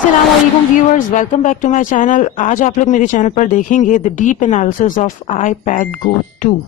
अस्सलामुअलैकुम viewers, welcome back to my channel. आज आप लोग मेरे चैनल पर देखेंगे the deep analysis of iPad Go 2।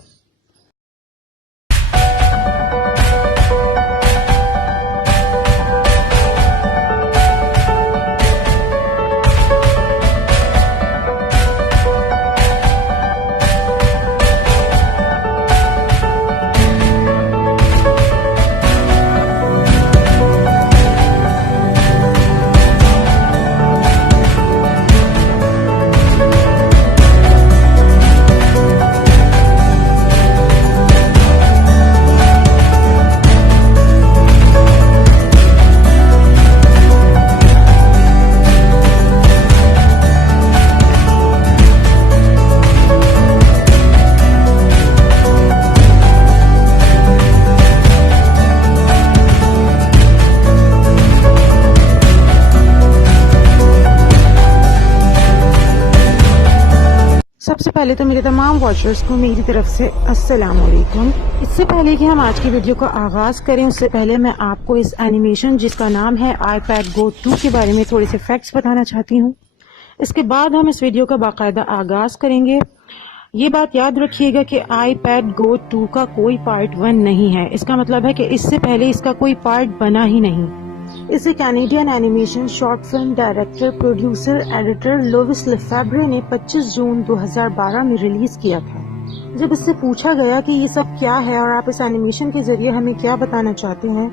सबसे पहले तो मेरे तमाम वॉचर्स को मेरी तरफ से अस्सलाम वालेकुम। इससे पहले कि हम आज की वीडियो का आगाज करें, उससे पहले मैं आपको इस एनिमेशन जिसका नाम है iPad Go 2 के बारे में थोड़े से फैक्ट्स बताना चाहती हूँ। इसके बाद हम इस वीडियो का बाकायदा आगाज करेंगे। ये बात याद रखिएगा कि iPad Go 2 का कोई पार्ट 1 नहीं है। इसका मतलब है कि इससे पहले इसका कोई पार्ट बना ही नहीं। इसे Canadian animation short film director, producer, editor Lovis Lefebvre ने 25 जून 2012 में रिलीज किया था। जब इससे पूछा गया कि ये सब क्या है और आप इस एनिमेशन के जरिए हमें क्या बताना चाहते हैं,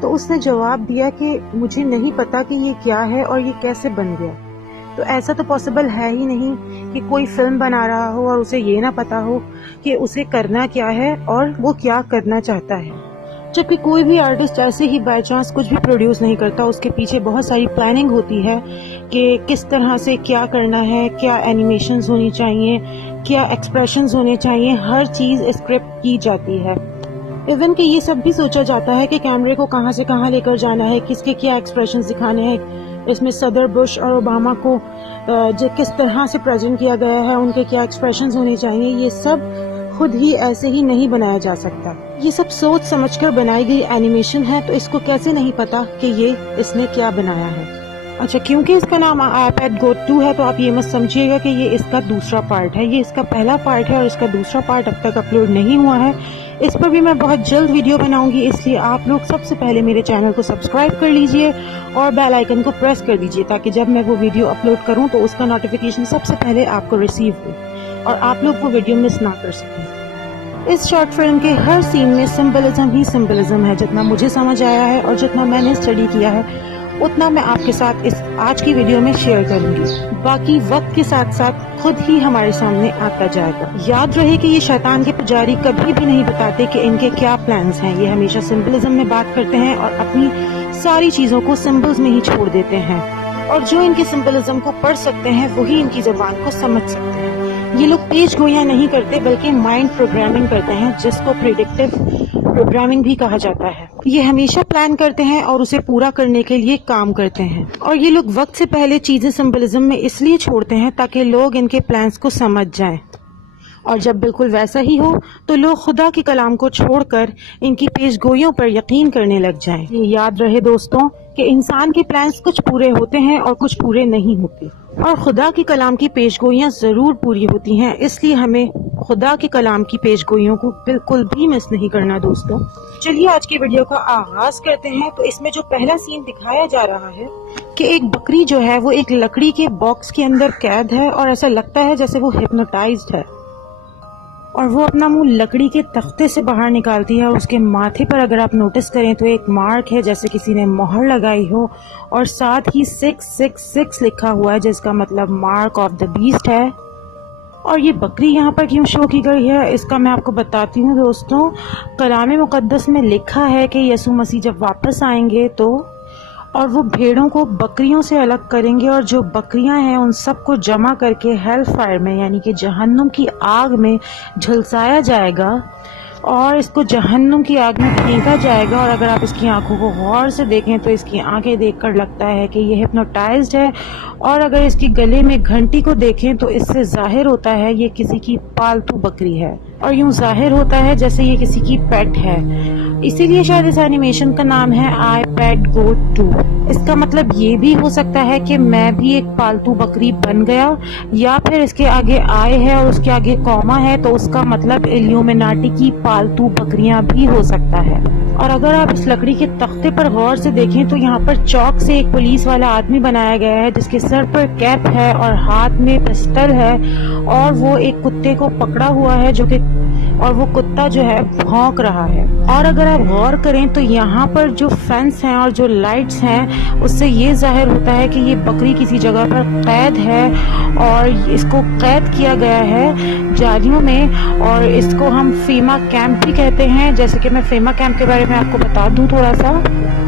तो उसने जवाब दिया कि मुझे नहीं पता कि ये क्या है और ये कैसे बन गया। तो ऐसा तो पॉसिबल है ही नहीं कि कोई फिल्म बना रहा हो और उसे ये ना पता हो कि उसे करना क्या है और वो क्या करना चाहता है। जबकि कोई भी आर्टिस्ट ऐसे ही बाय चांस कुछ भी प्रोड्यूस नहीं करता, उसके पीछे बहुत सारी प्लानिंग होती है कि किस तरह से क्या करना है, क्या एनिमेशंस होनी चाहिए, क्या एक्सप्रेशंस होने चाहिए, हर चीज स्क्रिप्ट की जाती है। इवन कि ये सब भी सोचा जाता है कि कैमरे को कहां से कहां लेकर जाना है, किसके क्या एक्सप्रेशंस दिखाने हैं, इसमें सदर बुश और ओबामा को जो किस तरह से प्रेजेंट किया गया है, उनके क्या एक्सप्रेशंस होने चाहिए, ये सब खुद ही ऐसे ही नहीं बनाया जा सकता। ये सब सोच समझकर बनाई गई एनिमेशन है, तो इसको कैसे नहीं पता कि ये इसने क्या बनाया है। अच्छा, क्योंकि इसका नाम iPad Go 2 है तो आप ये मत समझिएगा कि ये इसका दूसरा पार्ट है। ये इसका पहला पार्ट है और इसका दूसरा पार्ट अब तक अपलोड नहीं हुआ है। इस पर भी मैं बहुत जल्द वीडियो बनाऊंगी, इसलिए आप लोग सबसे पहले मेरे चैनल को सब्सक्राइब कर लीजिए और बेल आइकन को प्रेस कर दीजिए, ताकि जब मैं वो वीडियो अपलोड करूं तो उसका नोटिफिकेशन सबसे पहले आपको रिसीव हो और आप लोग वो वीडियो मिस ना कर सकें। इस शॉर्ट फिल्म के हर सीन में सिंबलिज्म ही सिंबलिज्म है। जितना मुझे समझ आया है और जितना मैंने स्टडी किया है, उतना मैं आपके साथ इस आज की वीडियो में शेयर करूंगी। बाकी वक्त के साथ साथ खुद ही हमारे सामने आता जाएगा। याद रहे कि ये शैतान के पुजारी कभी भी नहीं बताते कि इनके क्या प्लान्स हैं। ये हमेशा सिंबलिज्म में बात करते हैं और अपनी सारी चीजों को सिंबल्स में ही छोड़ देते हैं, और जो इनके सिंबलिज्म को पढ़ सकते हैं वही इनकी जुबान को समझ सकते हैं। ये लोग पेज गोइयां नहीं करते बल्कि माइंड प्रोग्रामिंग करते हैं, जिसको प्रेडिक्टिव प्रोग्रामिंग भी कहा जाता है। ये हमेशा प्लान करते हैं और उसे पूरा करने के लिए काम करते हैं, और ये लोग वक्त से पहले चीजें सिंबलिज्म में इसलिए छोड़ते हैं ताकि लोग इनके प्लान्स को समझ जाएं। और जब बिल्कुल वैसा ही हो तो लोग खुदा के कलाम को छोड़कर इनकी पेश गोइयों पर यकीन करने लग जाएं। ये याद रहे दोस्तों कि इंसान के प्लान्स कुछ पूरे होते हैं और कुछ पूरे नहीं होते, और खुदा के कलाम की पेशगोइयां जरूर पूरी होती हैं। इसलिए हमें खुदा के कलाम की पेशगोइयों को बिल्कुल भी मिस नहीं करना दोस्तों। चलिए आज की वीडियो का आगाज करते हैं। तो इसमें जो पहला सीन दिखाया जा रहा है कि एक बकरी जो है वो एक लकड़ी के बॉक्स के अंदर कैद है, और ऐसा लगता है जैसे वो हिप्नोटाइज्ड है, और वो अपना मुंह लकड़ी के तख्ते से बाहर निकालती है। और उसके माथे पर अगर आप नोटिस करें तो एक मार्क है, जैसे किसी ने मोहर लगाई हो, और साथ ही 666 लिखा हुआ है, जिसका मतलब मार्क ऑफ द बीस्ट है। और ये बकरी यहाँ पर क्यों शो की गई है, इसका मैं आपको बताती हूँ दोस्तों। कलाम मुकद्दस में लिखा है कि यीशु मसीह जब वापस आएंगे तो और वो भेड़ों को बकरियों से अलग करेंगे, और जो बकरियां हैं उन सबको जमा करके हेल फायर में यानी कि जहन्नुम की आग में झुलसाया जाएगा, और इसको जहन्नुम की आग में फेंका जाएगा। और अगर आप इसकी आंखों को गौर से देखें तो इसकी आंखें देखकर लगता है कि ये हिप्नोटाइज्ड है, और अगर इसके गले में घंटी को देखें तो इससे जाहिर होता है ये किसी की पालतू बकरी है, और यूं जाहिर होता है जैसे ये किसी की पेट है। इसीलिए शायद इस एनिमेशन का नाम है iPad Go 2। इसका मतलब ये भी हो सकता है कि मैं भी एक पालतू बकरी बन गया, या फिर इसके आगे आई है और उसके आगे कॉमा है तो उसका मतलब इल्यूमिनाटी की पालतू बकरियां भी हो सकता है। और अगर आप इस लकड़ी के तख्ते पर गौर से देखें तो यहाँ पर चौक से एक पुलिस वाला आदमी बनाया गया है जिसके सर पर कैप है और हाथ में पिस्टल है, और वो एक कुत्ते को पकड़ा हुआ है और वो कुत्ता जो है भौंक रहा है। और अगर आप गौर करें तो यहाँ पर जो फेंस हैं और जो लाइट्स हैं उससे ये जाहिर होता है कि ये बकरी किसी जगह पर कैद है और इसको कैद किया गया है जालियों में, और इसको हम फेमा कैंप भी कहते हैं। जैसे कि मैं फेमा कैंप के बारे में आपको बता दूं थोड़ा सा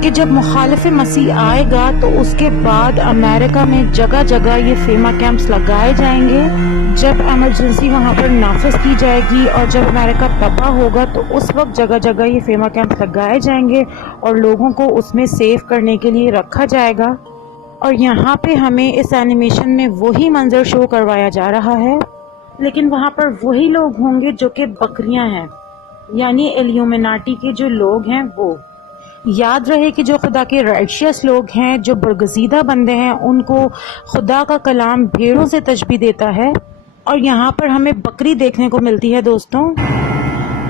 कि जब मुखालिफ मसीह आएगा तो उसके बाद अमेरिका में जगह जगह ये फेमा कैंप्स लगाए जाएंगे। जब इमरजेंसी वहाँ पर नाफिज की जाएगी और जब अमेरिका तबाह होगा तो उस वक्त जगह जगह ये फेमा कैंप लगाए जाएंगे और लोगों को उसमें सेव करने के लिए रखा जाएगा। और यहाँ पे हमें इस एनिमेशन में वही मंजर शो करवाया जा रहा है, लेकिन वहाँ पर वही लोग होंगे जो कि बकरियां हैं, यानी इल्यूमिनाटी के जो लोग हैं वो। याद रहे कि जो खुदा के राइशियस लोग हैं, जो बरगजीदा बंदे हैं, उनको खुदा का कलाम भेड़ों से तशबीह देता है, और यहाँ पर हमें बकरी देखने को मिलती है दोस्तों।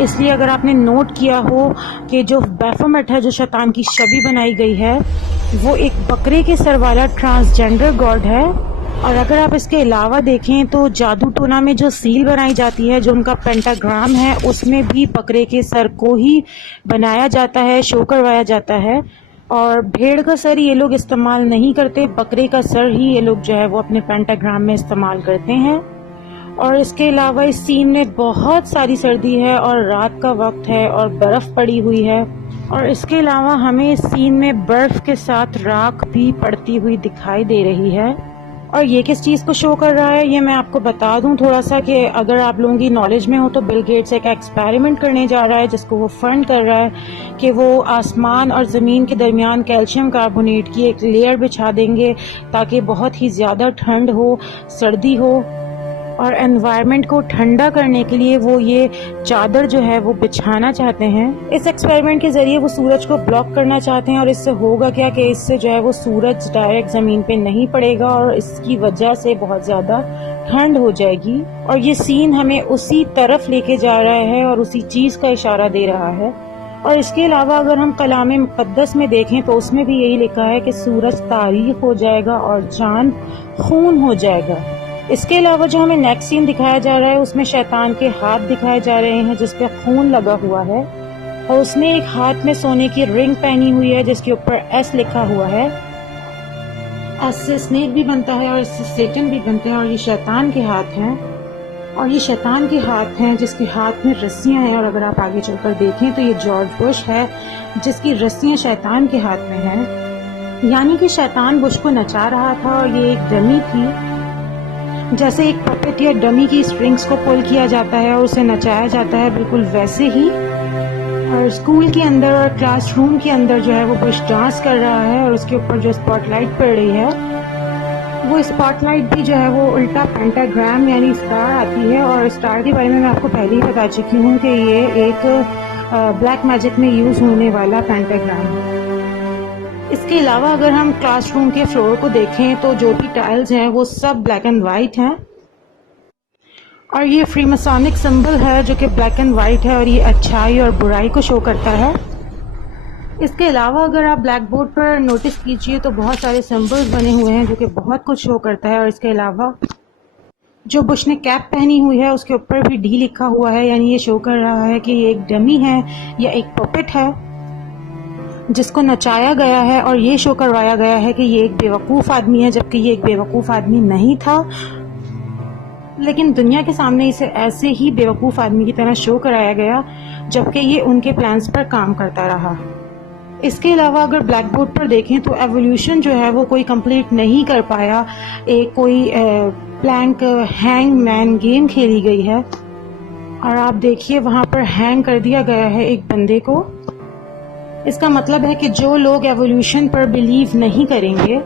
इसलिए अगर आपने नोट किया हो कि जो बैफोमेट है, जो शैतान की छवि बनाई गई है, वो एक बकरे के सर वाला ट्रांसजेंडर गॉड है। और अगर आप इसके अलावा देखें तो जादू टोना में जो सील बनाई जाती है, जो उनका पेंटाग्राम है, उसमें भी बकरे के सर को ही बनाया जाता है, शो करवाया जाता है। और भेड़ का सर ये लोग इस्तेमाल नहीं करते, बकरे का सर ही ये लोग जो है वो अपने पेंटाग्राम में इस्तेमाल करते हैं। और इसके अलावा इस सीन में बहुत सारी सर्दी है और रात का वक्त है और बर्फ पड़ी हुई है, और इसके अलावा हमें इस सीन में बर्फ के साथ राख भी पड़ती हुई दिखाई दे रही है। और ये किस चीज़ को शो कर रहा है ये मैं आपको बता दूं थोड़ा सा, कि अगर आप लोगों की नॉलेज में हो तो बिल गेट्स एक एक्सपेरिमेंट करने जा रहा है जिसको वो फंड कर रहा है कि वो आसमान और ज़मीन के दरमियान कैल्शियम कार्बोनेट की एक लेयर बिछा देंगे ताकि बहुत ही ज़्यादा ठंड हो, सर्दी हो, और एनवायरनमेंट को ठंडा करने के लिए वो ये चादर जो है वो बिछाना चाहते हैं। इस एक्सपेरिमेंट के जरिए वो सूरज को ब्लॉक करना चाहते हैं, और इससे होगा क्या कि इससे जो है वो सूरज डायरेक्ट ज़मीन पे नहीं पड़ेगा और इसकी वजह से बहुत ज़्यादा ठंड हो जाएगी। और ये सीन हमें उसी तरफ लेके जा रहा है और उसी चीज़ का इशारा दे रहा है। और इसके अलावा अगर हम कलाम मुक़द्दस में देखें तो उसमें भी यही लिखा है कि सूरज तारीख हो जाएगा और चांद खून हो जाएगा। इसके अलावा जो हमें नेक्स्ट सीन दिखाया जा रहा है उसमें शैतान के हाथ दिखाए जा रहे हैं जिसपे खून लगा हुआ है, और उसने एक हाथ में सोने की रिंग पहनी हुई है जिसके ऊपर एस लिखा हुआ है। एस से स्नेक भी बनता है और इससे सेटन भी बनते हैं, और ये शैतान के हाथ हैं, और ये शैतान के हाथ हैं जिसके हाथ में रस्सियां हैं। और अगर आप आगे चलकर देखें तो ये जॉर्ज बुश है जिसकी रस्सियां शैतान के हाथ में हैं, यानी कि शैतान बुश को नचा रहा था और ये एक डमी थी। जैसे एक पपेट या डमी की स्ट्रिंग्स को पुल किया जाता है और उसे नचाया जाता है, बिल्कुल वैसे ही। और स्कूल के अंदर और क्लासरूम के अंदर जो है वो बुश डांस कर रहा है, और उसके ऊपर जो स्पॉटलाइट पड़ रही है वो स्पॉटलाइट भी जो है वो उल्टा पेंटाग्राम यानी स्टार आती है। और स्टार के बारे में मैं आपको पहले ही बता चुकी हूँ कि ये एक ब्लैक मैजिक में यूज़ होने वाला पेंटाग्राम है। इसके अलावा अगर हम क्लासरूम के फ्लोर को देखें तो जो भी टाइल्स हैं वो सब ब्लैक एंड वाइट हैं, और ये फ्रीमासोनिक सिंबल है जो कि ब्लैक एंड वाइट है, और ये अच्छाई और बुराई को शो करता है। इसके अलावा अगर आप ब्लैक बोर्ड पर नोटिस कीजिए तो बहुत सारे सिंबल्स बने हुए हैं जो कि बहुत कुछ शो करता है। और इसके अलावा जो बुश ने कैप पहनी हुई है उसके ऊपर भी डी लिखा हुआ है, यानी ये शो कर रहा है कि ये एक डमी है या एक पपेट है जिसको नचाया गया है, और ये शो करवाया गया है कि ये एक बेवकूफ़ आदमी है, जबकि ये एक बेवकूफ़ आदमी नहीं था, लेकिन दुनिया के सामने इसे ऐसे ही बेवकूफ़ आदमी की तरह शो कराया गया जबकि ये उनके प्लान्स पर काम करता रहा। इसके अलावा अगर ब्लैक बोर्ड पर देखें तो एवोल्यूशन जो है वो कोई कंप्लीट नहीं कर पाया, एक कोई प्लैंक हैंग मैन गेम खेली गई है, और आप देखिए वहाँ पर हैंग कर दिया गया है एक बंदे को। इसका मतलब है कि जो लोग एवोल्यूशन पर बिलीव नहीं करेंगे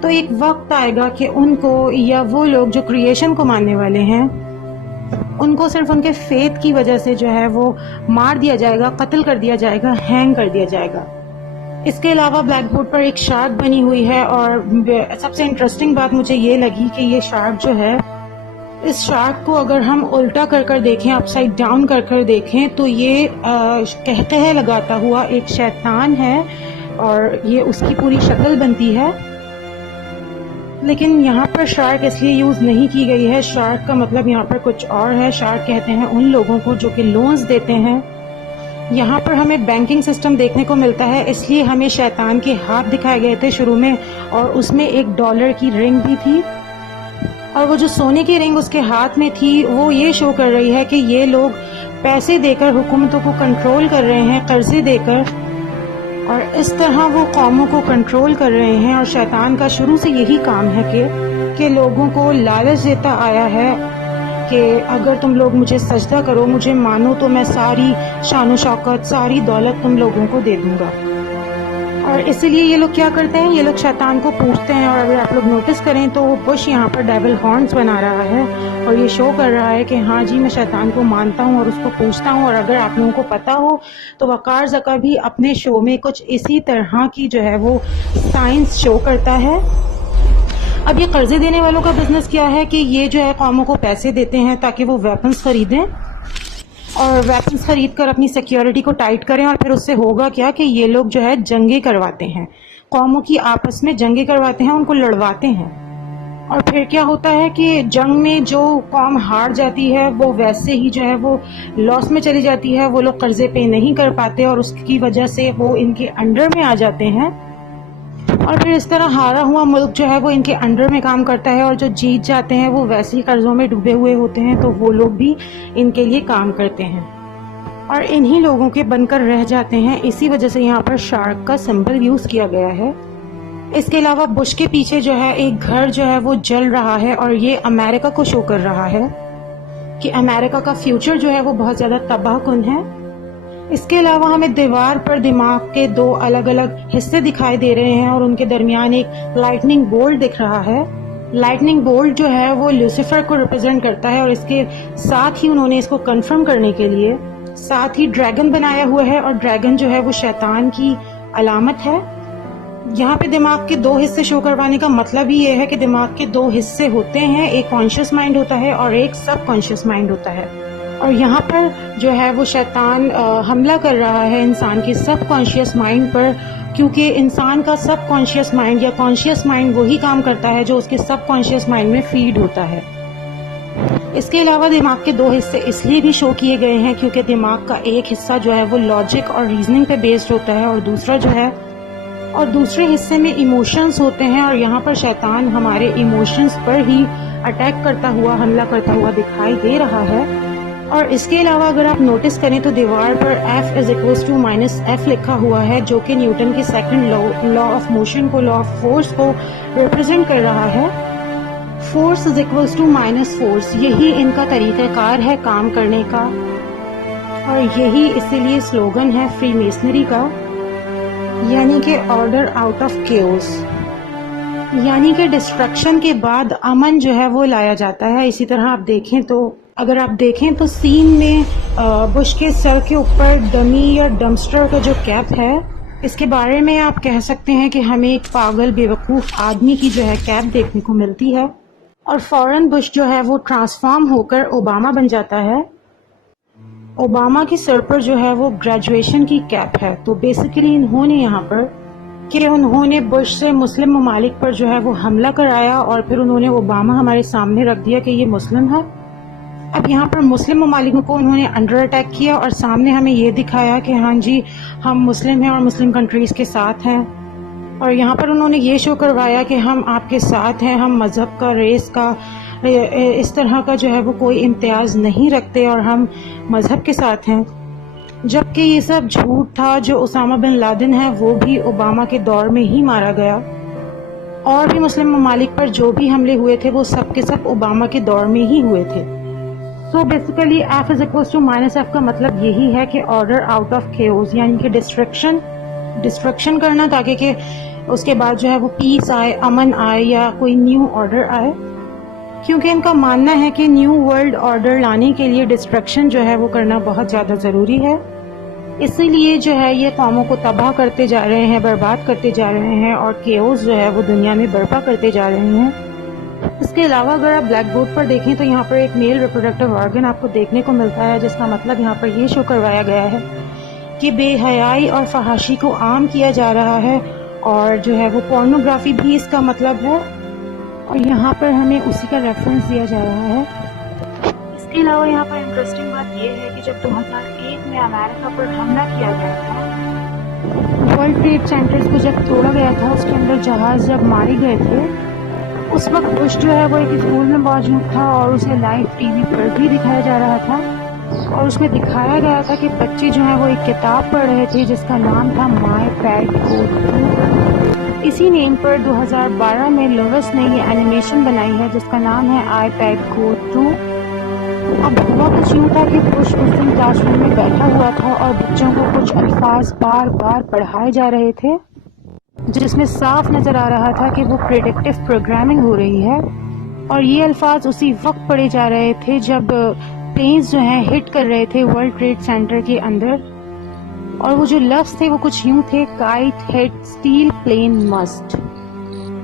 तो एक वक्त आएगा कि उनको, या वो लोग जो क्रिएशन को मानने वाले हैं, उनको सिर्फ उनके फेथ की वजह से जो है वो मार दिया जाएगा, कत्ल कर दिया जाएगा, हैंग कर दिया जाएगा। इसके अलावा ब्लैक बोर्ड पर एक शार्क बनी हुई है और सबसे इंटरेस्टिंग बात मुझे ये लगी कि ये शार्क जो है, इस शार्क को अगर हम उल्टा कर कर देखें, अपसाइड डाउन कर कर देखें, तो ये कहते हैं लगाता हुआ एक शैतान है और ये उसकी पूरी शक्ल बनती है। लेकिन यहाँ पर शार्क इसलिए यूज़ नहीं की गई है, शार्क का मतलब यहाँ पर कुछ और है। शार्क कहते हैं उन लोगों को जो कि लोन्स देते हैं। यहाँ पर हमें बैंकिंग सिस्टम देखने को मिलता है, इसलिए हमें शैतान के हाथ दिखाए गए थे शुरू में, और उसमें $1 की रिंग भी थी, और वो जो सोने की रिंग उसके हाथ में थी वो ये शो कर रही है कि ये लोग पैसे देकर हुकूमतों को कंट्रोल कर रहे हैं, कर्जे देकर, और इस तरह वो कौमों को कंट्रोल कर रहे हैं। और शैतान का शुरू से यही काम है कि लोगों को लालच देता आया है कि अगर तुम लोग मुझे सजदा करो, मुझे मानो, तो मैं सारी शान शौकत, सारी दौलत तुम लोगों को दे दूंगा। और इसीलिए ये लोग क्या करते हैं, ये लोग शैतान को पूछते हैं। और अगर आप लोग नोटिस करें तो बुश यहाँ पर डेविल हॉर्न्स बना रहा है और ये शो कर रहा है कि हाँ जी, मैं शैतान को मानता हूँ और उसको पूछता हूँ। और अगर आप लोगों को पता हो तो वकार ज़का भी अपने शो में कुछ इसी तरह की जो है वो साइंस शो करता है। अब ये कर्जे देने वालों का बिजनेस क्या है कि ये जो है कौमों को पैसे देते हैं ताकि वो वेपन्स खरीदें, और वेपन्स खरीद कर अपनी सिक्योरिटी को टाइट करें। और फिर उससे होगा क्या कि ये लोग जो है जंगे करवाते हैं, कौमों की आपस में जंगे करवाते हैं, उनको लड़वाते हैं। और फिर क्या होता है कि जंग में जो कौम हार जाती है वो वैसे ही जो है वो लॉस में चली जाती है, वो लोग कर्जे पे नहीं कर पाते और उसकी वजह से वो इनके अंडर में आ जाते हैं। और फिर इस तरह हारा हुआ मुल्क जो है वो इनके अंडर में काम करता है, और जो जीत जाते हैं वो वैसे ही कर्जों में डूबे हुए होते हैं, तो वो लोग भी इनके लिए काम करते हैं और इन्हीं लोगों के बनकर रह जाते हैं। इसी वजह से यहाँ पर शार्क का सिंबल यूज किया गया है। इसके अलावा बुश के पीछे जो है एक घर जो है वो जल रहा है, और ये अमेरिका को शो कर रहा है कि अमेरिका का फ्यूचर जो है वो बहुत ज्यादा तबाहकुन है। इसके अलावा हमें दीवार पर दिमाग के 2 अलग अलग हिस्से दिखाई दे रहे हैं और उनके दरमियान एक लाइटनिंग बोल्ट दिख रहा है। लाइटनिंग बोल्ट जो है वो लूसीफर को रिप्रेजेंट करता है, और इसके साथ ही उन्होंने इसको कंफर्म करने के लिए साथ ही ड्रैगन बनाया हुआ है, और ड्रैगन जो है वो शैतान की अलामत है। यहाँ पे दिमाग के 2 हिस्से शो करवाने का मतलब ही ये है कि दिमाग के 2 हिस्से होते हैं, एक कॉन्शियस माइंड होता है और एक सब कॉन्शियस माइंड होता है। और यहाँ पर जो है वो शैतान हमला कर रहा है इंसान के सब कॉन्शियस माइंड पर, क्योंकि इंसान का सब कॉन्शियस माइंड या कॉन्शियस माइंड वही काम करता है जो उसके सब कॉन्शियस माइंड में फीड होता है। इसके अलावा दिमाग के 2 हिस्से इसलिए भी शो किए गए हैं क्योंकि दिमाग का एक हिस्सा जो है वो लॉजिक और रीजनिंग पे बेस्ड होता है, और दूसरा जो है और दूसरे हिस्से में इमोशंस होते हैं। और यहाँ पर शैतान हमारे इमोशंस पर ही अटैक करता हुआ, हमला करता हुआ दिखाई दे रहा है। और इसके अलावा अगर आप नोटिस करें तो दीवार पर F = -F लिखा हुआ है, जो कि न्यूटन के सेकंड लॉ ऑफ मोशन को, लॉ ऑफ फोर्स को रिप्रेजेंट कर रहा है। फोर्स = -फोर्स, यही इनका तरीकाकार है काम करने का, और यही इसीलिए स्लोगन है फ्री मेसनरी का, यानी कि ऑर्डर आउट ऑफ केओस, यानी कि डिस्ट्रक्शन के बाद अमन जो है वो लाया जाता है। इसी तरह आप देखें तो, अगर आप देखें तो सीन में बुश के सर के ऊपर डमी या डम्स्टर का जो कैप है, इसके बारे में आप कह सकते हैं कि हमें एक पागल बेवकूफ़ आदमी की जो है कैप देखने को मिलती है, और फौरन बुश जो है वो ट्रांसफॉर्म होकर ओबामा बन जाता है। ओबामा के सर पर जो है वो ग्रेजुएशन की कैप है। तो बेसिकली इन्होंने यहाँ पर कि उन्होंने बुश से मुस्लिम ममालिक पर जो है वो हमला कराया, और फिर उन्होंने ओबामा हमारे सामने रख दिया कि ये मुस्लिम है। अब यहाँ पर मुस्लिम ममालिकों को उन्होंने अंडर अटैक किया और सामने हमें ये दिखाया कि हाँ जी, हम मुस्लिम हैं और मुस्लिम कंट्रीज़ के साथ हैं। और यहाँ पर उन्होंने ये शो करवाया कि हम आपके साथ हैं, हम मज़हब का, रेस का, इस तरह का जो है वो कोई इम्तियाज़ नहीं रखते और हम मज़हब के साथ हैं। जबकि ये सब झूठ था। जो उसामा बिन लादेन है वो भी ओबामा के दौर में ही मारा गया, और भी मुस्लिम ममालिक पर जो भी हमले हुए थे वो सब के सब ओबामा के दौर में ही हुए थे। सो बेसिकली F = -F का मतलब यही है कि ऑर्डर आउट ऑफ केओस, यानी कि डिस्ट्रक्शन करना, ताकि कि उसके बाद जो है वो पीस आए, अमन आए या कोई न्यू ऑर्डर आए। क्योंकि इनका मानना है कि न्यू वर्ल्ड ऑर्डर लाने के लिए डिस्ट्रक्शन जो है वो करना बहुत ज़्यादा ज़रूरी है। इसीलिए जो है ये कौमों को तबाह करते जा रहे हैं, बर्बाद करते जा रहे हैं और केओस जो है वो दुनिया में बर्पा करते जा रहे हैं। इसके अलावा अगर आप ब्लैक बोर्ड पर देखें तो यहाँ पर एक मेल रिप्रोडक्टिव ऑर्गन आपको देखने को मिलता है, जिसका मतलब यहाँ पर ये शो करवाया गया है कि बेहयाई और फहाशी को आम किया जा रहा है और जो है वो पोर्नोग्राफी भी इसका मतलब है। और यहाँ पर हमें उसी का रेफरेंस दिया जा रहा है। इसके अलावा यहाँ पर इंटरेस्टिंग बात यह है कि जब 2001 में अमेरिका पर हमला किया गया था, वर्ल्ड ट्रेड सेंटर्स को जब तोड़ा गया था, उसके अंदर जहाज जब मारे गए थे, उस वक्त बुश जो है वो एक स्कूल में मौजूद था और उसे लाइव टीवी पर भी दिखाया जा रहा था और उसमें दिखाया गया था कि बच्चे जो हैं वो एक किताब पढ़ रहे थे जिसका नाम था माय पैड कोड 2। इसी नेम पर 2012 में लुविस ने ये एनिमेशन बनाई है जिसका नाम है iPad कोड 2। अब हुआ कुछ यूँ था कि बुश उस दिन क्लासरूम में बैठा हुआ था और बच्चों को कुछ अल्फाज बार बार पढ़ाए जा रहे थे जिसमें साफ नज़र आ रहा था कि वो प्रेडिक्टिव प्रोग्रामिंग हो रही है। और ये अल्फाज उसी वक्त पढ़े जा रहे थे जब प्लेन्स जो हैं हिट कर रहे थे वर्ल्ड ट्रेड सेंटर के अंदर। और वो जो लफ्ज़ थे वो कुछ यूँ थे, kite hit steel plane must.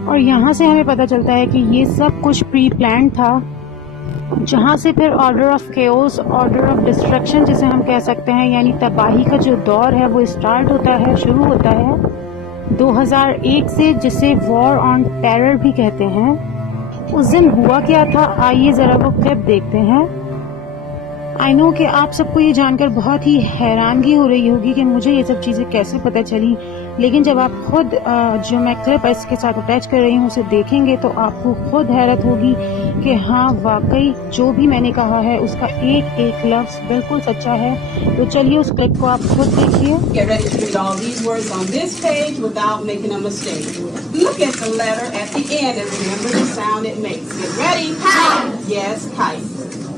और यहाँ से हमें पता चलता है कि ये सब कुछ प्री प्लान था, जहाँ से फिर order of chaos, order of destruction जिसे हम कह सकते हैं, यानी तबाही का जो दौर है वो स्टार्ट होता है, शुरू होता है 2001 से, जिसे वॉर ऑन टेरर भी कहते हैं। उस दिन हुआ क्या था, आइए ज़रा वो क्लिप देखते हैं। आई नो कि आप सबको ये जानकर बहुत ही हैरानगी हो रही होगी कि मुझे ये सब चीज़ें कैसे पता चली, लेकिन जब आप खुद जो मैं क्लिप इसके साथ अटैच कर रही हूँ उसे देखेंगे तो आपको खुद हैरत होगी कि हाँ वाकई जो भी मैंने कहा है उसका एक एक लफ्ज़ बिल्कुल सच्चा है। तो चलिए उस क्लिप को आप खुद देखिए। Get ready to read all these words on this page without making a mistake. Look at the letter at the end and remember the sound it makes. Get ready. Kite. Yes, kite.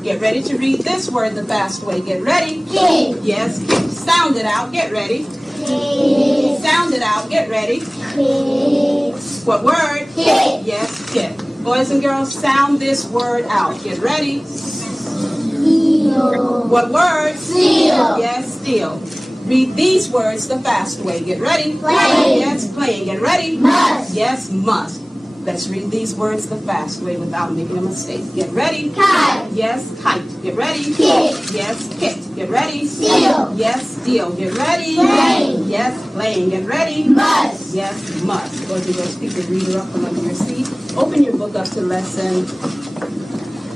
Get ready to read this word the fast way. Get ready. Kid. Yes, kid. Sound it out. Get ready. Kid. Sound it out. Get ready. Kid. What word? Kid. Yes, kid. Boys and girls, sound this word out. Get ready. Seal. What word? Seal. Yes, steel. Read these words the fast way. Get ready. Playing. Yes, playing. Get ready. Must. Yes, must. Let's read these words the fast way without making a mistake. Get ready. Kite. Yes, kite. Get ready. Kit. Yes, kit. Get ready. Steel. Yes, steel. Get ready. Playing. Yes, playing. Get ready. Must. Yes, must. Boys and girls, pick your reader up from under your seat. Open your book up to lesson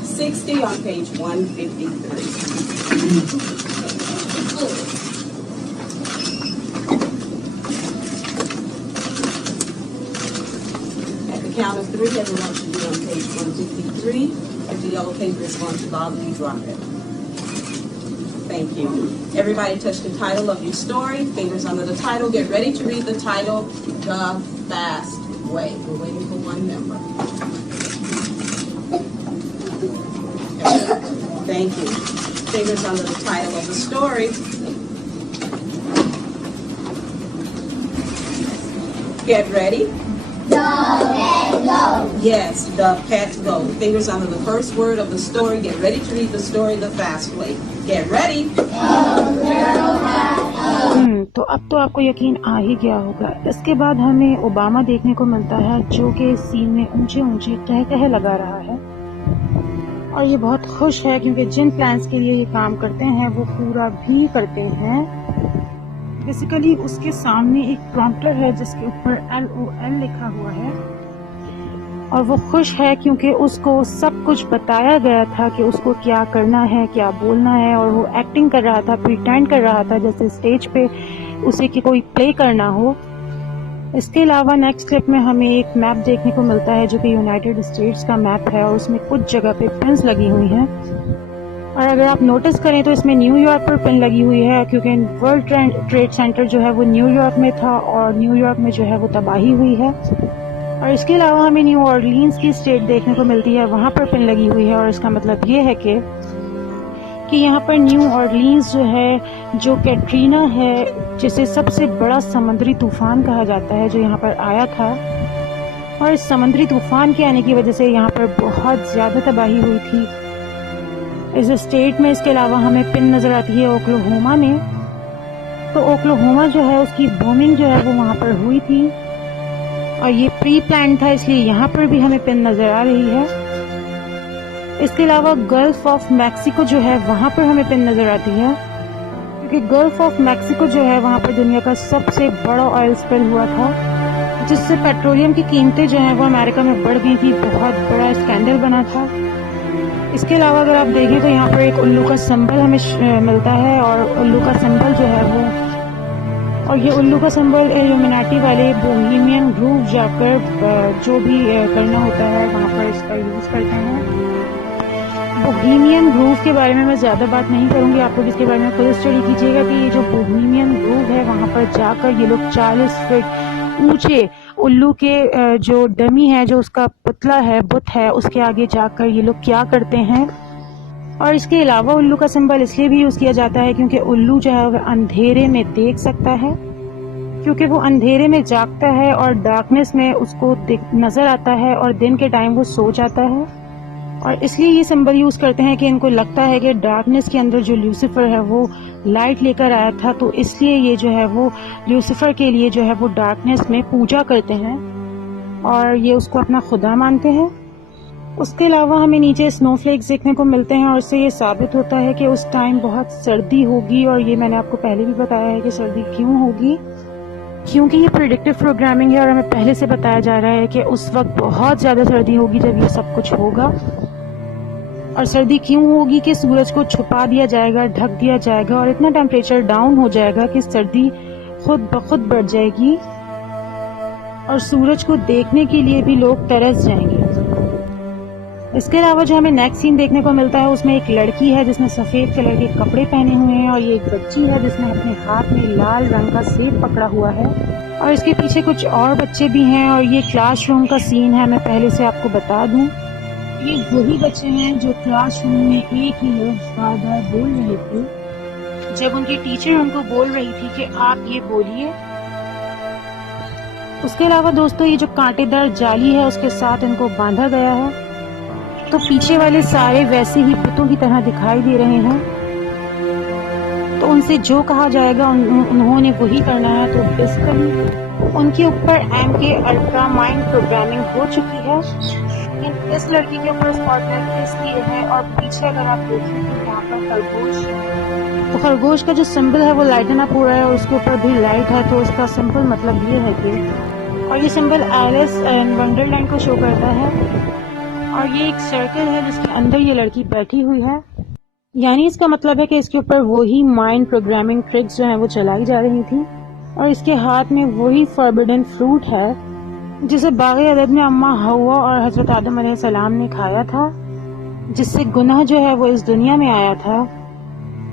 60 on page 153. Count of three, everyone should be on page 153. If the yellow paper is going to bother you, drop it. Thank you. Everybody touch the title of your story. Fingers under the title. Get ready to read the title, The Fast Way. We're waiting for one member. Thank you. Fingers under the title of the story. Get ready. The pet goat. Yes, the pet goat. Fingers under the first word of the story. Get ready to read the story the fast way. Get ready. तो अब तो आपको यकीन आ ही गया होगा। इसके बाद हमें ओबामा देखने को मिलता है जो कि इस सीन में ऊंचे ऊंचे कह लगा रहा है और ये बहुत खुश है क्योंकि जिन प्लान्स के लिए ये काम करते हैं वो पूरा भी करते हैं। बेसिकली उसके सामने एक प्रॉम्प्टर है जिसके ऊपर LOL लिखा हुआ है और वो खुश है क्योंकि उसको सब कुछ बताया गया था कि उसको क्या करना है, क्या बोलना है, और वो एक्टिंग कर रहा था, प्रिटेंड कर रहा था जैसे स्टेज पे उसे कि कोई प्ले करना हो। इसके अलावा नेक्स्ट क्लिप में हमें एक मैप देखने को मिलता है जो कि यूनाइटेड स्टेट्स का मैप है और उसमें कुछ जगह पे पिन्स लगी हुई हैं और अगर आप नोटिस करें तो इसमें न्यूयॉर्क पर पिन लगी हुई है क्योंकि वर्ल्ड ट्रेड सेंटर जो है वो न्यूयॉर्क में था और न्यूयॉर्क में जो है वो तबाही हुई है। और इसके अलावा हमें न्यू ऑरलीन्स की स्टेट देखने को मिलती है, वहाँ पर पिन लगी हुई है और इसका मतलब ये है कि यहाँ पर न्यू ऑरलीन्स जो है, जो कैटरीना है जिसे सबसे बड़ा समुद्री तूफान कहा जाता है, जो यहाँ पर आया था और इस समुद्री तूफान के आने की वजह से यहाँ पर बहुत ज़्यादा तबाही हुई थी इस स्टेट में। इसके अलावा हमें पिन नज़र आती है ओक्लाहोमा में। तो ओक्लाहोमा जो है उसकी बॉम्बिंग जो है वो वहाँ पर हुई थी और ये प्री प्लान था, इसलिए यहाँ पर भी हमें पिन नज़र आ रही है। इसके अलावा गल्फ ऑफ मैक्सिको जो है वहाँ पर हमें पिन नज़र आती है, क्योंकि गल्फ ऑफ मैक्सिको जो है वहाँ पर दुनिया का सबसे बड़ा ऑयल स्पिल हुआ था, जिससे पेट्रोलियम की कीमतें जो हैं वो अमेरिका में बढ़ गई थी। बहुत बड़ा स्कैंडल बना था। इसके अलावा अगर आप देखें तो यहाँ पर एक उल्लू का सिंबल हमें मिलता है और उल्लू का सिंबल जो है वो, और ये उल्लू का सिंबल इल्यूमिनाटी वाले बोहेमियन ग्रूव जाकर जो भी करना होता है वहाँ पर इसका यूज़ करते हैं। बोहेमियन ग्रूव के बारे में मैं ज़्यादा बात नहीं करूँगी, आप लोग इसके बारे में खुद स्टडी कीजिएगा कि ये जो बोहेमियन ग्रूव है वहाँ पर जाकर ये लोग 40 फीट ऊंचे उल्लू के जो डमी है, जो उसका पुतला है, बुत है, उसके आगे जाकर ये लोग क्या करते हैं। और इसके अलावा उल्लू का सिंबल इसलिए भी यूज़ किया जाता है क्योंकि उल्लू जो है वह अंधेरे में देख सकता है, क्योंकि वो अंधेरे में जागता है और डार्कनेस में उसको नज़र आता है और दिन के टाइम वो सो जाता है। और इसलिए ये सिंबल यूज़ करते हैं कि इनको लगता है कि डार्कनेस के अंदर जो ल्यूसीफर है वो लाइट लेकर आया था, तो इसलिए ये जो है वो ल्यूसीफर के लिए जो है वो डार्कनेस में पूजा करते हैं और ये उसको अपना खुदा मानते हैं। उसके अलावा हमें नीचे स्नोफ्लेक्स देखने को मिलते हैं और इससे ये साबित होता है कि उस टाइम बहुत सर्दी होगी, और ये मैंने आपको पहले भी बताया है कि सर्दी क्यों होगी, क्योंकि ये प्रेडिक्टिव प्रोग्रामिंग है और हमें पहले से बताया जा रहा है कि उस वक्त बहुत ज़्यादा सर्दी होगी जब ये सब कुछ होगा। और सर्दी क्यों होगी कि सूरज को छुपा दिया जाएगा, ढक दिया जाएगा और इतना टेम्परेचर डाउन हो जाएगा कि सर्दी खुद ब खुद बढ़ जाएगी और सूरज को देखने के लिए भी लोग तरस जाएंगे। इसके अलावा जो हमें नेक्स्ट सीन देखने को मिलता है उसमें एक लड़की है जिसने सफ़ेद कलर के कपड़े पहने हुए हैं और ये एक बच्ची है जिसने अपने हाथ में लाल रंग का सेब पकड़ा हुआ है और इसके पीछे कुछ और बच्चे भी हैं। और ये क्लासरूम का सीन है, मैं पहले से आपको बता दूं, ये वही बच्चे हैं जो क्लासरूम में एक ही लफ्ज़ बार-बार बोल रहे थे जब उनकी टीचर उनको बोल रही थी कि आप ये बोलिए। उसके अलावा दोस्तों ये जो कांटेदार जाली है उसके साथ इनको बांधा गया है, तो पीछे वाले सारे वैसे ही बुतों की तरह दिखाई दे रहे हैं, तो उनसे जो कहा जाएगा उन्होंने वही करना है। तो बेसिकली उनके ऊपर MK अल्ट्रा माइंड प्रोग्रामिंग हो चुकी है। लेकिन इस लड़की के ऊपर स्पॉटलाइट इसलिए है, और पीछे अगर आप देखें तो यहाँ पर खरगोश, तो खरगोश का जो सिंबल है वो लाइटन अप हो रहा है और उसके ऊपर भी लाइट है, तो इसका सिंपल मतलब ये है कि, और ये सिंबल एलिस इन वंडरलैंड को शो करता है और ये एक सर्कल है जिसके अंदर ये लड़की बैठी हुई है, यानी इसका मतलब है कि इसके ऊपर वही माइंड प्रोग्रामिंग ट्रिक्स जो हैं वो चलाई जा रही थी और इसके हाथ में वही फॉरबिडन फ्रूट है जिसे बाग़े अदद में अम्मा हवा और हज़रत आदम अलैहिस्सलाम ने खाया था, जिससे गुनाह जो है वो इस दुनिया में आया था।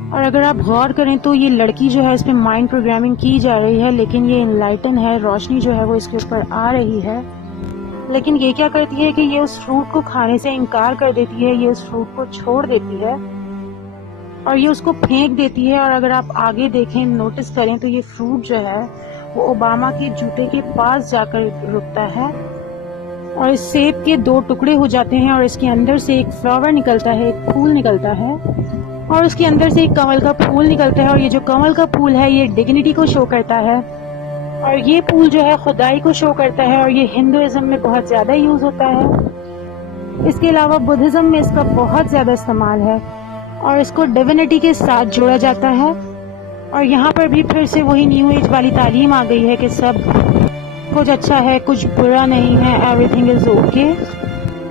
और अगर आप गौर करें तो ये लड़की जो है इस पर माइंड प्रोग्रामिंग की जा रही है, लेकिन ये इनलाइटन है, रोशनी जो है वो इसके ऊपर आ रही है, लेकिन ये क्या करती है कि ये उस फ्रूट को खाने से इनकार कर देती है, ये उस फ्रूट को छोड़ देती है और ये उसको फेंक देती है। और अगर आप आगे देखें, नोटिस करें तो ये फ्रूट जो है वो ओबामा के जूते के पास जाकर रुकता है और इस सेब के 2 टुकड़े हो जाते हैं और इसके अंदर से एक फ्लावर निकलता है, एक फूल निकलता है और उसके अंदर से एक कमल का फूल निकलता है। और ये जो कमल का फूल है ये डिग्निटी को शो करता है और ये फूल जो है खुदाई को शो करता है और ये हिंदुइज्म में बहुत ज़्यादा यूज़ होता है। इसके अलावा बुद्धिज़्म में इसका बहुत ज़्यादा इस्तेमाल है और इसको डिविनिटी के साथ जोड़ा जाता है। और यहाँ पर भी फिर से वही न्यू एज वाली तालीम आ गई है कि सब कुछ अच्छा है, कुछ बुरा नहीं है, एवरीथिंग इज़ ओके।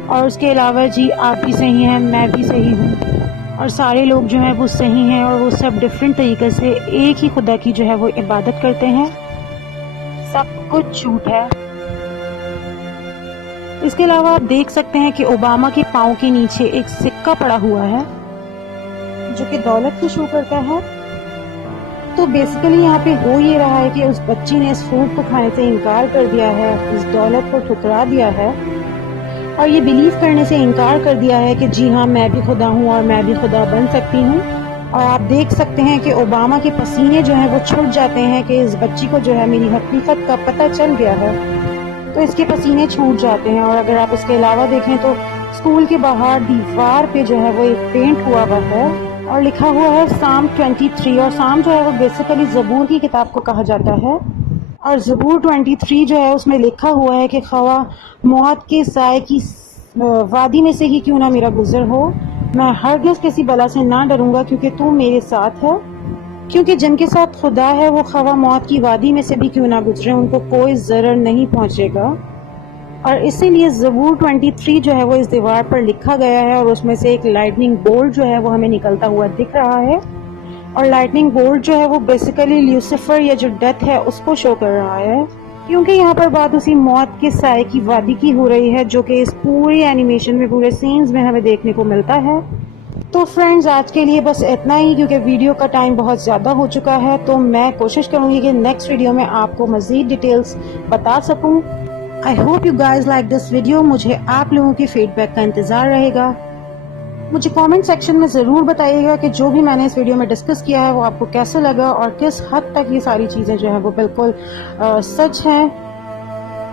और उसके अलावा जी आप भी सही हैं, मैं भी सही हूँ और सारे लोग जो हैं वो सही हैं और वो सब डिफरेंट तरीके से एक ही खुदा की जो है वो इबादत करते हैं, सब कुछ झूठ है। इसके अलावा आप देख सकते हैं कि ओबामा के पाँव के नीचे एक सिक्का पड़ा हुआ है जो कि दौलत को शो करता है। तो बेसिकली यहाँ पे हो ये रहा है कि उस बच्ची ने इस फ्रूट को खाने से इनकार कर दिया है, इस दौलत को ठुकरा दिया है और ये बिलीव करने से इनकार कर दिया है कि जी हाँ मैं भी खुदा हूँ और मैं भी खुदा बन सकती हूँ। और आप देख सकते हैं कि ओबामा के पसीने जो हैं वो छूट जाते हैं कि इस बच्ची को जो है मेरी हकीकत का पता चल गया है। तो इसके पसीने छूट जाते हैं। और अगर आप इसके अलावा देखें तो स्कूल के बाहर दीवार पे जो है वो एक पेंट हुआ हुआ है और लिखा हुआ है साम 23। और साम जो है वो बेसिकली ज़बूर की किताब को कहा जाता है। और ज़बूर 23 जो है उसमें लिखा हुआ है कि खवा मौत के साए की वादी में से ही क्यों ना मेरा गुजर हो, मैं हरगिज़ किसी बला से ना डरूंगा क्योंकि तू मेरे साथ है। क्योंकि जिनके साथ खुदा है वो खवा मौत की वादी में से भी क्यों ना गुजरे, उनको कोई ज़रर नहीं पहुंचेगा। और इसीलिए ज़बूर 23 जो है वो इस दीवार पर लिखा गया है। और उसमें से एक लाइटनिंग बोल्ट जो है वो हमें निकलता हुआ दिख रहा है। और लाइटनिंग बोल्ट जो है वो बेसिकली ल्यूसीफर या जो डेथ है उसको शो कर रहा है, क्योंकि यहाँ पर बात उसी मौत के साए की वादी की हो रही है जो कि इस पूरी एनिमेशन में, पूरे सीन्स में हमें देखने को मिलता है। तो फ्रेंड्स, आज के लिए बस इतना ही, क्योंकि वीडियो का टाइम बहुत ज़्यादा हो चुका है। तो मैं कोशिश करूँगी कि नेक्स्ट वीडियो में आपको मज़ीद डिटेल्स बता सकूँ। I hope you guys like this video. मुझे आप लोगों की फीडबैक का इंतज़ार रहेगा। मुझे कमेंट सेक्शन में ज़रूर बताइएगा कि जो भी मैंने इस वीडियो में डिस्कस किया है वो आपको कैसा लगा और किस हद तक ये सारी चीज़ें जो है वो बिल्कुल सच हैं।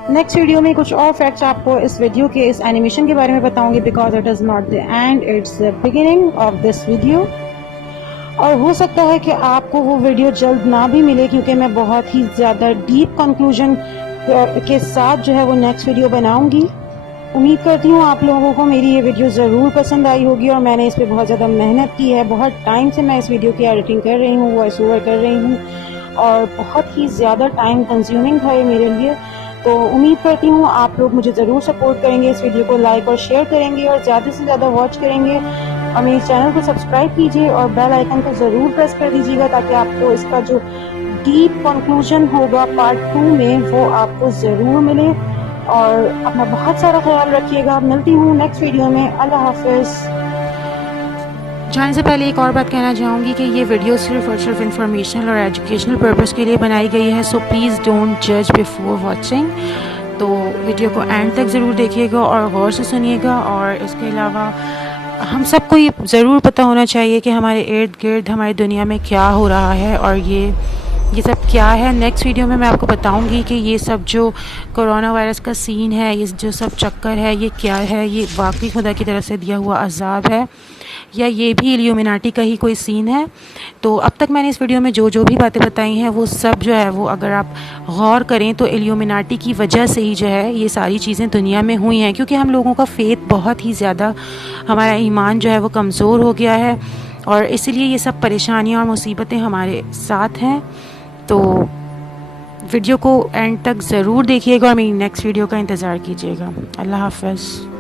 नेक्स्ट वीडियो में कुछ और फैक्ट्स आपको इस वीडियो के, इस एनिमेशन के बारे में बताऊंगी, because it is not the end, it's the beginning of this video. और हो सकता है कि आपको वो वीडियो जल्द ना भी मिले, क्योंकि मैं बहुत ही ज़्यादा डीप कंक्लूजन के साथ जो है वो नेक्स्ट वीडियो बनाऊंगी। उम्मीद करती हूँ आप लोगों को मेरी ये वीडियो ज़रूर पसंद आई होगी। और मैंने इस पर बहुत ज़्यादा मेहनत की है, बहुत टाइम से मैं इस वीडियो की एडिटिंग कर रही हूँ, वॉइस ओवर कर रही हूँ, और बहुत ही ज़्यादा टाइम कंज्यूमिंग था ये मेरे लिए। तो उम्मीद करती हूँ आप लोग मुझे ज़रूर सपोर्ट करेंगे, इस वीडियो को लाइक और शेयर करेंगे और ज़्यादा से ज़्यादा वॉच करेंगे। और मेरे चैनल को सब्सक्राइब कीजिए और बेल आइकन को ज़रूर प्रेस कर दीजिएगा, ताकि आपको इसका जो डीप कंक्लूजन होगा पार्ट 2 में वो आपको ज़रूर मिले। और अपना बहुत सारा ख्याल रखिएगा। मिलती हूँ नेक्स्ट वीडियो में। अल्लाह हाफिज़। जाने से पहले एक और बात कहना चाहूँगी कि ये वीडियो सिर्फ और सिर्फ इंफॉर्मेशनल और एजुकेशनल पर्पस के लिए बनाई गई है, सो प्लीज़ डोंट जज बिफोर वॉचिंग। तो वीडियो को एंड तक ज़रूर देखिएगा और गौर से सुनिएगा। और इसके अलावा हम सबको ये ज़रूर पता होना चाहिए कि हमारे इर्द गिर्द हमारी दुनिया में क्या हो रहा है और ये सब क्या है। नेक्स्ट वीडियो में मैं आपको बताऊंगी कि ये सब जो कोरोना वायरस का सीन है, ये जो सब चक्कर है, ये क्या है, ये वाकई खुदा की तरफ से दिया हुआ अजाब है या ये भी इल्यूमिनाटी का ही कोई सीन है। तो अब तक मैंने इस वीडियो में जो भी बातें बताई हैं वो सब जो है वो अगर आप गौर करें तो इल्यूमिनाटी की वजह से ही जो है ये सारी चीज़ें दुनिया में हुई हैं, क्योंकि हम लोगों का फेथ बहुत ही ज़्यादा, हमारा ईमान जो है वो कमज़ोर हो गया है और इसलिए ये सब परेशानियाँ और मुसीबतें हमारे साथ हैं। तो वीडियो को एंड तक ज़रूर देखिएगा और मेरी नेक्स्ट वीडियो का इंतज़ार कीजिएगा। अल्लाह हाफ़िज़।